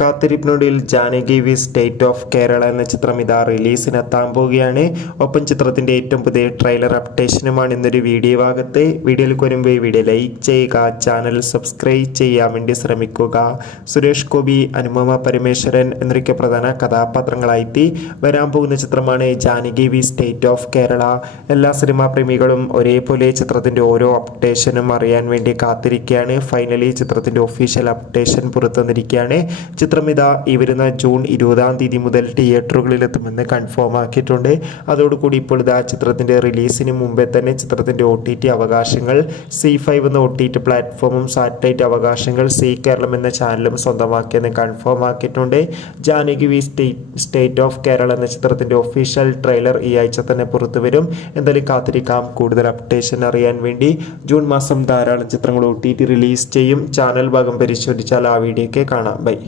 കാത്തിരിപ്പിനൊടുവിൽ Janaki V state of Kerala എന്ന ചിത്രം ഇതാ റിലീസിനെത്താൻ പോവുകയാണ്. ഒപ്പം ചിത്രത്തിൻ്റെ ഏറ്റവും പുതിയ ട്രെയിലർ അപ്ഡേഷനുമാണ് ഇന്നൊരു വീഡിയോ ഭാഗത്ത്. വീഡിയോയിലേക്ക് വരുമ്പോൾ വീഡിയോ ലൈക്ക് ചെയ്യുക, ചാനൽ സബ്സ്ക്രൈബ് ചെയ്യാൻ വേണ്ടി ശ്രമിക്കുക. സുരേഷ് ഗോപി, അനുപമ പരമേശ്വരൻ എന്നൊക്കെ പ്രധാന കഥാപാത്രങ്ങളായി വരാൻ പോകുന്ന ചിത്രമാണ് Janaki V state of Kerala. എല്ലാ സിനിമാ പ്രേമികളും ഒരേപോലെ ചിത്രത്തിൻ്റെ ഓരോ അപ്ഡേഷനും അറിയാൻ വേണ്ടി കാത്തിരിക്കുകയാണ്. ഫൈനലി ചിത്രത്തിൻ്റെ ഒഫീഷ്യൽ അപ്ഡേഷൻ പുറത്തുവന്നിരിക്കുകയാണ്. ചിത്രം ഇതാ ഈ വരുന്ന ജൂൺ 20-ാം തീയതി മുതൽ തിയേറ്ററുകളിലെത്തുമെന്ന് കൺഫേം ആക്കിയിട്ടുണ്ട്. അതോടുകൂടി ഇപ്പോൾ ഇതാ ചിത്രത്തിൻ്റെ റിലീസിന് മുമ്പേ തന്നെ ചിത്രത്തിൻ്റെ OTT അവകാശങ്ങൾ C5 എന്ന OTT പ്ലാറ്റ്ഫോമും സാറ്റലൈറ്റ് അവകാശങ്ങൾ സി കേരളം എന്ന ചാനലും സ്വന്തമാക്കിയെന്ന് കൺഫേം ആക്കിയിട്ടുണ്ട്. Janaki V state of Kerala എന്ന ചിത്രത്തിൻ്റെ ഒഫീഷ്യൽ ട്രെയിലർ ഈ ആഴ്ച തന്നെ പുറത്തു വരും. എന്തായാലും കാത്തിരിക്കാം കൂടുതൽ അപ്ഡേഷൻ അറിയാൻ വേണ്ടി. ജൂൺ മാസം ധാരാളം ചിത്രങ്ങൾ OTT റിലീസ് ചെയ്യും. ചാനൽ ഭാഗം പരിശോധിച്ചാൽ ആ വീഡിയോയ്ക്ക് കാണാം. ബൈ.